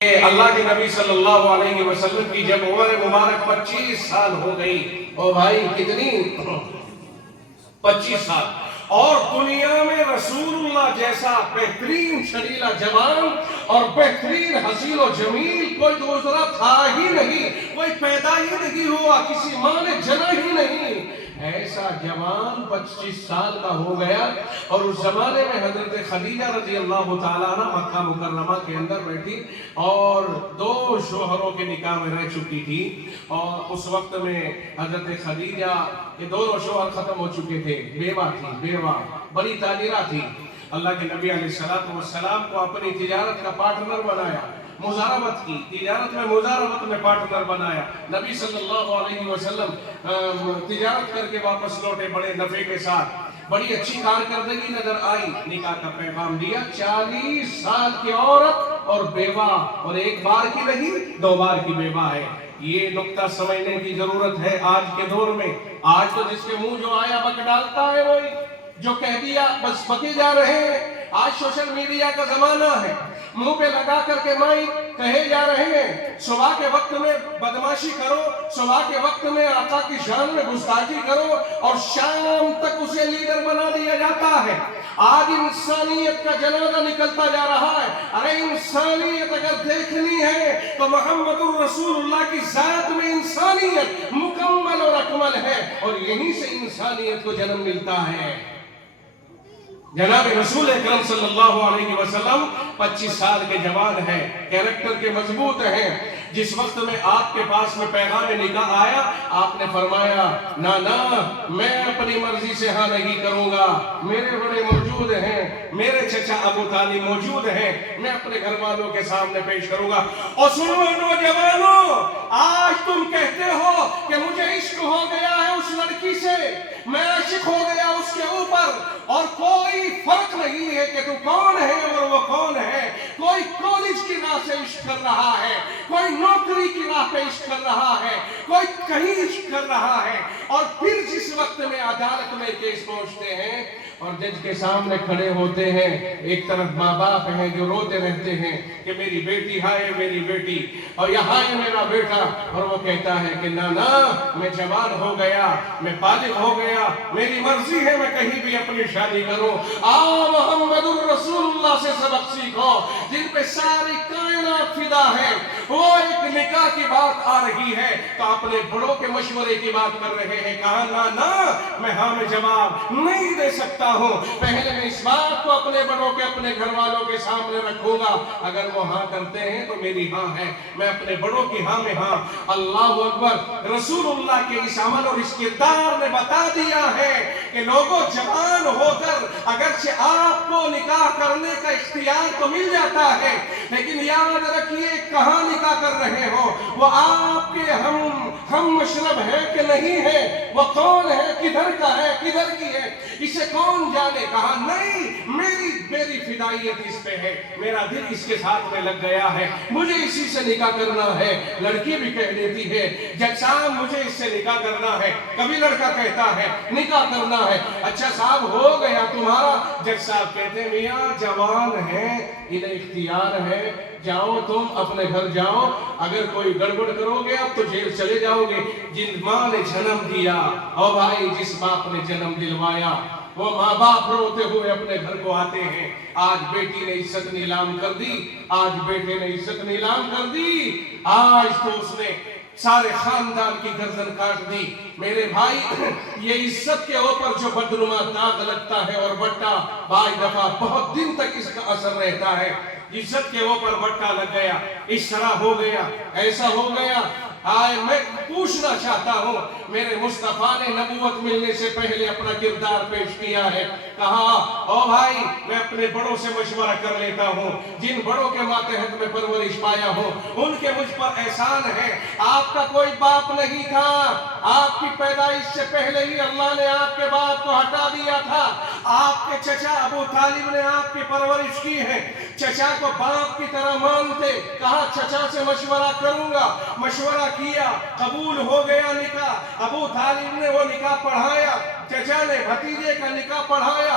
کہ اللہ کے نبی صلی اللہ علیہ وسلم کی جب عمر مبارک 25 سال ہو گئی، اور بھائی کتنی 25 سال، اور دنیا میں رسول اللہ جیسا بہترین شریلا جوان اور بہترین حسین و جمیل کوئی دوسرا تھا ہی نہیں، کوئی پیدا ہی نہیں ہوا، کسی ماں نے جنا ہی نہیں، ایسا جوان 25 سال کا ہو گیا۔ اور اس زمانے میں حضرت خدیجہ رضی اللہ تعالیٰ عنہ مکہ مکرمہ کے اندر بیٹھی اور 2 شوہروں کے نکاح میں رہ چکی تھی، اور اس وقت میں حضرت خدیجہ کے 2 شوہر ختم ہو چکے تھے، بیوہ تھی، بیوہ بڑی تاجرہ تھی۔ اللہ کے نبی علیہ السلام کو اپنی تجارت کا پارٹنر بنایا، مزاربت کی، تجارت میں مزاربت میں پارٹنر بنایا۔ نبی صلی اللہ علیہ وسلم تجارت کر کے واپس لوٹے بڑے نفع کے ساتھ، بڑی اچھی کارکردگی نظر آئی، نکاح کا پیغام دیا۔ 40 سال کی عورت اور بیوہ، اور 1 بار کی نہیں 2 بار کی بیوہ ہے۔ یہ نقطہ سمجھنے کی ضرورت ہے آج کے دور میں۔ آج تو جس کے منہ جو آیا بک ڈالتا ہے، وہی جو کہہ دیا بس بکے جا رہے ہیں۔ آج سوشل میڈیا کا زمانہ ہے، منہ پہ لگا کر کے مائک کہے جا رہے ہیں۔ صبح کے وقت میں بدماشی کرو، صبح کے وقت میں آقا کی شان میں گستاخی کرو، اور شام تک اسے لیڈر بنا دیا جاتا ہے۔ آج انسانیت کا جنازہ نکلتا جا رہا ہے۔ ارے انسانیت اگر دیکھنی ہے تو محمد الرسول اللہ کی ذات میں انسانیت مکمل اور اکمل ہے، اور یہیں سے انسانیت کو جنم ملتا ہے۔ جناب رسول اکرم صلی اللہ علیہ وسلم 25 سال کے جوان ہیں، کیریکٹر کے مضبوط ہیں۔ جس وقت میں آپ کے پاس میں پیغام نکاح آیا، آپ نے فرمایا نانا میں اپنی مرضی سے ہاں نہیں کروں گا، میرے بڑے موجود ہیں، میرے چچا ابو طالب موجود ہیں، میں اپنے گھر والوں کے سامنے پیش کروں گا۔ اور سنو نوجوانوں، آج تم کہتے ہو کہ مجھے عشق ہو گیا ہے اس لڑکی سے، میں عاشق ہو گیا اس کے اوپر، اور کوئی فرق نہیں ہے کہ تو کون ہے اور وہ کون ہے۔ کوئی کالج کی راہ سے عشق کر رہا ہے، کوئی نوکری کی راہ پہ عشق کر رہا ہے، کوئی کہیں عشق کر رہا ہے، اور پھر جس وقت میں عدالت میں کیس پہنچتے ہیں اور جج کے سامنے کھڑے ہوتے ہیں، ایک طرف ماں باپ ہیں جو روتے رہتے ہیں کہ میری بیٹی ہائے میری بیٹی، اور یہاں ہے میرا بیٹا، اور وہ کہتا ہے کہ نانا میں جوان ہو گیا، میں بالغ ہو گیا، میری مرضی ہے میں کہیں بھی اپنی شادی کروں۔ محمد الرسول اللہ سے سبق سیکھو، جن پہ ساری کائنات فدا ہے۔ وہ ایک نکاح کی بات آ رہی ہے تو اپنے بڑوں کے مشورے کی بات کر رہے ہیں۔ کہا نانا میں ہاں میں جواب نہیں دے سکتا ہوں، پہلے میں اس بات کو اپنے بڑوں کے اپنے گھر والوں کے سامنے رکھوں گا، اگر وہ ہاں کرتے ہیں تو میری ہاں ہے، میں اپنے بڑوں کی ہاں میں ہاں۔ اللہ اکبر۔ رسول اللہ کے اس عمل اور اس کردار نے بتا دیا ہے کہ لوگوں جوان ہو کر اگرچہ آپ کو نکاح کرنے کا اختیار تو مل جاتا ہے، لیکن یاد رکھیے کہاں نکاح کر رہے ہو، وہ آپ کے ہم مشرب ہے کہ نہیں ہے، وہ کون ہے، کدھر کا ہے، کدھر کی ہے، اسے کون جانے۔ کہا نہیں میری فدائیت اس پہ ہے، میرا دل اس کے ساتھ میں لگ گیا ہے، مجھے اسی سے نکاح کرنا ہے۔ لڑکی بھی کہہ دیتی ہے جج صاحب مجھے اس سے نکاح کرنا ہے، کبھی لڑکا کہتا ہے نکاح کرنا ہے، اچھا صاحب ہو گیا تمہارا، جج صاحب کہتے ہیں میاں جوان ہیں، انہیں اختیار ہے، جاؤ تم اپنے گھر جاؤ، اگر کوئی گڑبڑ کرو گے اب تو جیل چلے جاؤ گے۔ جن ماں نے جنم دیا، اور بھائی جس باپ نے جنم دلوایا، وہ ماں باپ روتے ہوئے اپنے گھر کو آتے ہیں۔ آج بیٹی نے عزت نیلام کر دی، آج بیٹے نے عزت نیلام کر دی، آج تو اس نے سارے خاندان کی گردن کاٹ دی۔ میرے بھائی یہ عزت کے اوپر جو بدنما داغ لگتا ہے اور بٹا بعض دفعہ بہت دن تک اس کا اثر رہتا ہے، عزت کے اوپر بٹا لگ گیا، اس طرح ہو گیا، ایسا ہو گیا۔ میں پوچھنا چاہتا ہوں، میرے مصطفیٰ نے نبوت ملنے سے پہلے اپنا کردار پیش کیا ہے، کہا او بھائی میں اپنے بڑوں سے مشورہ کر لیتا ہوں، جن بڑوں کے ماتحت میں پرورش پایا ہوں ان کے مجھ پر احسان ہے۔ آپ کا کوئی باپ نہیں تھا، آپ کی پیدائش سے پہلے ہی اللہ نے آپ کے باپ کو ہٹا دیا تھا، آپ کے چچا ابو طالب نے آپ کی پرورش کی ہے، چچا کو باپ کی طرح مانتے، کہا چچا سے مشورہ کروں گا، مشورہ کیا، قبول ہو گیا نکاح، ابو طالب نے وہ نکاح پڑھایا، چچا نے بھتیجے کا نکاح پڑھایا،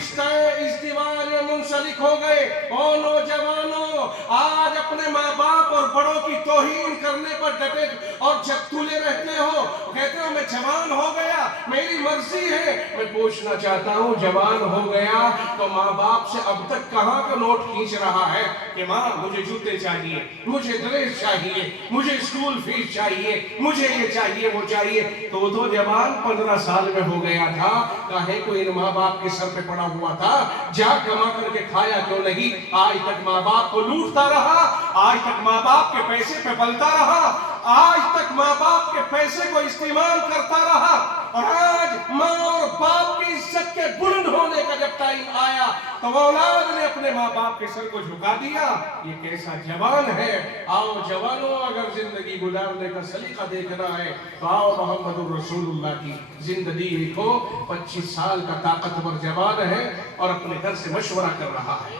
رشتے ازدواج میں منسلک ہو گئے۔ او نوجوانوں، آج اپنے ماں باپ اور بڑوں کی توہین کرنے پر ڈٹے اور جب تلے رہتے ہو، کہتے ہو میں جوان ہو گیا، میری مرضی ہے۔ میں پوچھنا چاہتا ہوں، جوان ہو گیا تو ماں باپ سے اب تک کہاں کا نوٹ کھینچ رہا ہے کہ ماں مجھے جوتے چاہیے، مجھے ڈریس چاہیے، مجھے اسکول فیس چاہیے، مجھے یہ چاہیے وہ چاہیے؟ تو جوان 15 سال میں ہو گیا تھا، کاہے کو ان ماں باپ کے سر پہ پڑا ہوا تھا؟ جا کما کر کے کھایا کیوں نہیں؟ آج تک ماں باپ کو لوٹتا رہا، آج تک ماں باپ کے پیسے پہ پلتا رہا، آج تک ماں باپ کے پیسے کو استعمال کرتا رہا، اور آج ماں اور باپ کی عزت کے بلند ہونے کا جب ٹائم آیا تو اولاد نے اپنے ماں باپ کے سر کو جھکا دیا۔ یہ کیسا جوان ہے؟ آؤ جوانوں، اگر زندگی گزارنے کا سلیقہ دیکھنا ہے تو آؤ محمد الرسول اللہ کی زندگی دیکھو۔ 25 سال کا طاقتور جوان ہے اور اپنے گھر سے مشورہ کر رہا ہے۔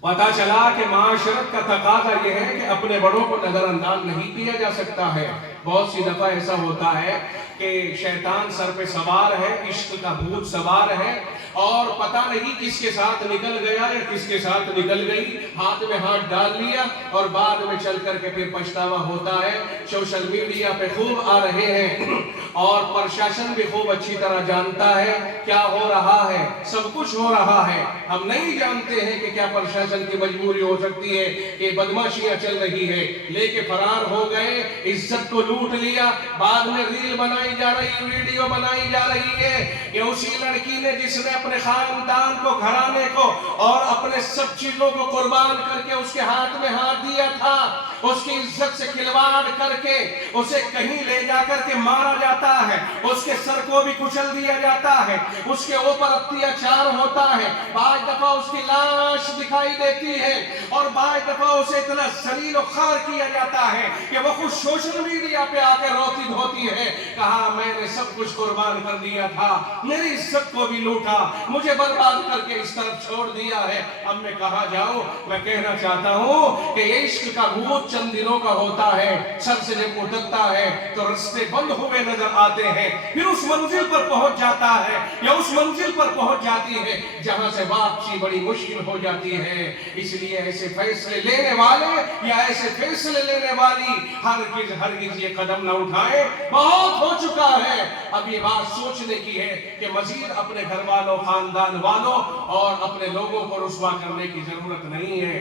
پتا چلا کہ معاشرت کا تقاضا یہ ہے کہ اپنے بڑوں کو نظر انداز نہیں کیا جا سکتا ہے۔ بہت سی دفعہ ایسا ہوتا ہے کہ شیطان سر پہ سوار ہے، عشق کا بھوت سوار ہے، اور پتہ نہیں کس کے ساتھ نکل گیا یا کس کے ساتھ نکل گئی، ہاتھ میں ہاتھ ڈال لیا اور بعد میں چل کر کے پھر پچھتاوا ہوتا ہے۔ سوشل میڈیا پہ خوب آ رہے ہیں اور پرشاسن بھی خوب اچھی طرح جانتا ہے کیا ہو رہا ہے، سب کچھ ہو رہا ہے۔ ہم نہیں جانتے ہیں کہ کیا پرشاسن کی مجبوری ہو سکتی ہے کہ بدماشیاں چل رہی ہے، لے کے فرار ہو گئے، عزت کو لوٹ لیا، بعد میں ریل بنائی جا رہی، ویڈیو بنائی جا رہی ہے کہ اسی لڑکی نے جس نے اپنے خاندان کو، گھرانے کو اور اپنے سب چیزوں کو قربان کر کے اس کے ہاتھ میں ہاتھ دیا تھا، اس کی عزت سے کھلواڑ کر کے اسے کہیں لے جا کر کے مارا جاتا ہے، اس کے سر کو بھی کچل دیا جاتا ہے، اس کے اوپر اتیاچار ہوتا ہے، بعض دفعہ اس کی لاش دکھائی دیتی ہے اور بعض دفعہ اسے اتنا ذلیل و خوار کیا جاتا ہے کہ وہ خود سوشل میڈیا پہ آ کے روتی دھوتی ہے، کہا میں نے سب کچھ قربان کر دیا تھا، میری عزت کو بھی لوٹا، مجھے برباد کر کے اس طرف چھوڑ دیا ہے، اب میں کہاں جاؤں؟ میں کہنا چاہتا ہوں کہ عشق کا بھوت چند دنوں کا ہوتا ہے، سر سے جب اترتا ہے تو رستے بند ہوئے نظر آتے ہیں، پھر اس منزل پر پہنچ جاتا ہے یا اس منزل پر پہنچ جاتی ہے جہاں سے واپسی بڑی مشکل ہو جاتی ہے۔ اس لیے ایسے فیصلے لینے والے یا ایسے فیصلے لینے والی ہرگز یہ قدم نہ اٹھائیں، بہت ہو چکا ہے۔ اب یہ بات سوچنے کی ہے کہ مزید اپنے گھر والوں، خاندان والوں اور اپنے لوگوں کو رسوا کرنے کی ضرورت نہیں ہے۔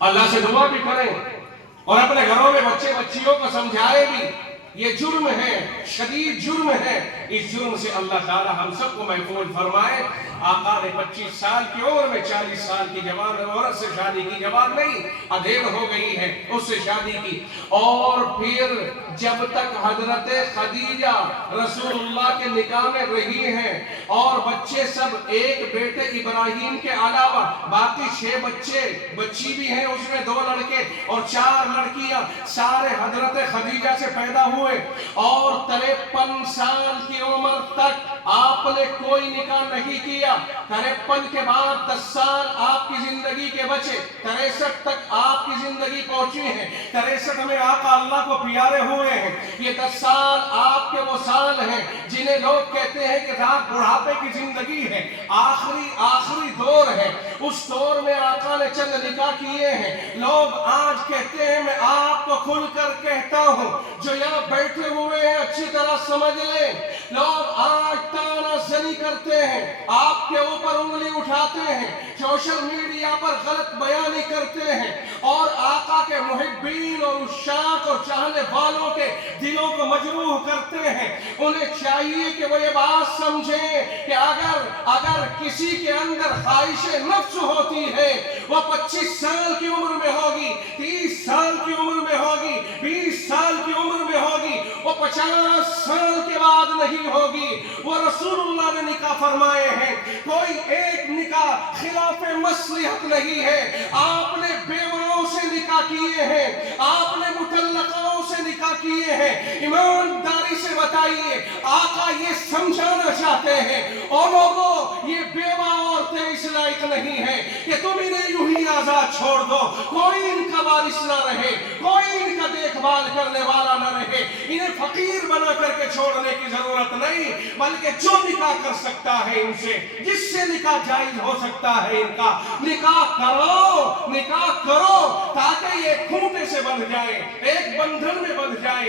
اللہ سے دعا بھی کریں اور اپنے گھروں میں بچے بچیوں کو سمجھائے بھی، یہ جرم ہے، شدید جرم ہے، اس جرم سے اللہ تعالی ہم سب کو محفوظ فرمائے۔ آقا نے 25 سال کی عمر میں 40 سال کی جوان عورت سے شادی کی، جوان نہیں، ادھیڑ ہو گئی ہے، اس سے شادی کی، اور پھر جب تک حضرت خدیجہ رسول اللہ کے نکاح میں رہی ہیں اور بچے سب ایک بیٹے ابراہیم کے علاوہ باقی 6 بچے، بچی بھی ہیں اس میں 2 لڑکے اور 4 لڑکیاں، سارے حضرت خدیجہ سے پیدا ہوئے، اور 53 سال کی عمر تک آپ نے کوئی نکاح نہیں کیا۔ 53 کے بعد 10 سال آپ کی زندگی کے بچے، 63 تک آپ کی زندگی پہنچی ہے، 63 میں آقا اللہ کو پیارے ہوئے ہیں۔ یہ 10 سال آپ کے وہ سال ہیں جنہیں لوگ کہتے ہیں کہ رات بڑھاپے کی زندگی ہے، آخری دور ہے۔ اس دور میں آقا نے چند نکاح کیے ہیں۔ لوگ آج کہتے ہیں، میں آپ کو کھل کر کہتا ہوں، جو یہاں بیٹھے ہوئے ہیں اچھی طرح سمجھ لیں، لوگ آج تانا زنی کرتے ہیں، آپ کے اوپر انگلی اٹھاتے ہیں، سوشل میڈیا پر غلط بیانی کرتے ہیں، اور آقا کے محبین اور عشاق اور چاہنے والوں کے دلوں کو مجروح کرتے ہیں۔ انہیں چاہیے کہ وہ یہ بات سمجھیں کہ اگر کسی کے اندر خواہش نفس ہوتی ہے، وہ 25 سال کی عمر میں ہوگی، 30 سال کی عمر میں ہوگی، 20 سال کی عمر میں ہوگی، وہ 50 سال کے بعد نہیں ہوگی۔ وہ رسول اللہ نے نکاح فرمائے ہیں، کوئی ایک نکاح خلاف مصلحت نہیں ہے۔ آپ نے بیووں سے نکاح نکاح کیے ہیں، آپ نے مطلقاؤں سے نکاح کیے ہیں، ایمانداری سے بتائیے آقا یہ سمجھانا چاہتے ہیں اور لوگوں یہ بیوہ عورتیں اس لائق نہیں ہیں کہ تم انہیں یوں ہی آزاد چھوڑ دو، کوئی ان کا وارث نہ رہے، کوئی ان کا دیکھ بھال کرنے والا نہ رہے، انہیں فقیر بنا کر کے چھوڑنے کی ضرورت نہیں، بلکہ جو نکاح کر سکتا ہے ان سے، جس سے نکاح جائز ہو سکتا ہے ان کا نکاح کرو، نکاح کرو تاکہ یہ کھوٹے سے بندھ جائے، ایک بندھن میں بندھ جائے۔